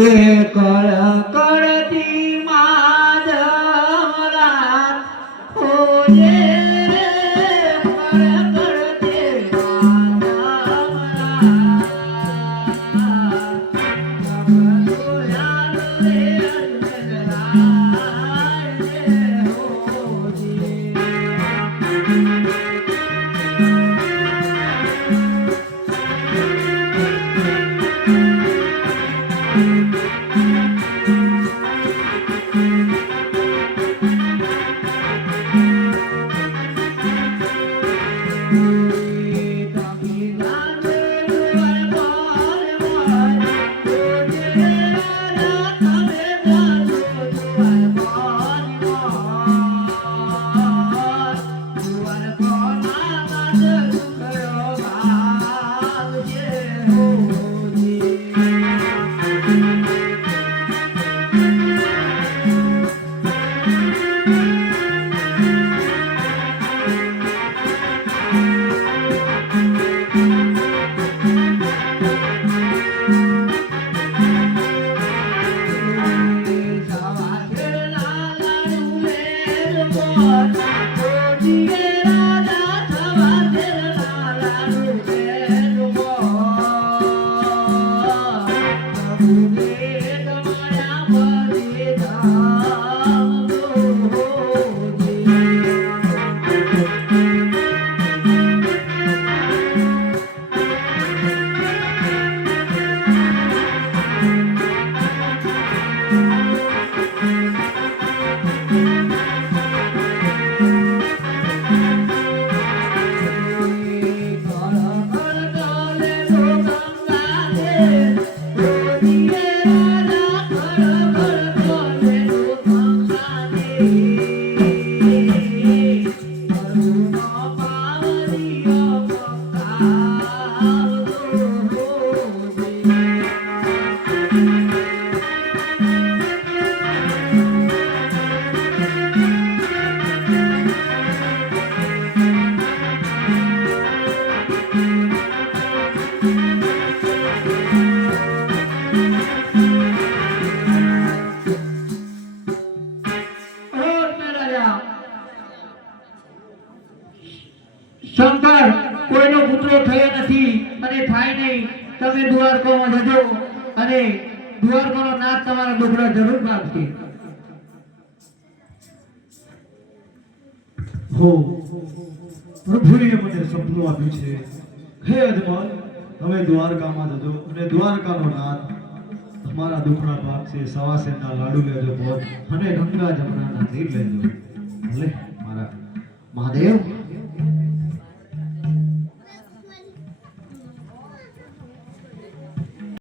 કળ કળતી માધવ રાત. Música more. Shankar, કોઈનો પુત્રો થયો નથી, અને થાય નહીં. તમે દ્વારકામાં જજો અને દ્વારકાનો નાથ તમારા દુખડા જરૂર પામશે. હો, પ્રભુએ મને સપનું આપ્યું છે. હે અજમલ તમે દ્વારકામાં જજો અને દ્વારકાનો નાથ તમારા દુખડા ભાગ સવાસેના લાડુ લેજો પોત અને ગંગા જમનાના તીર લેજો. ભલે, મારા મહાદેવ.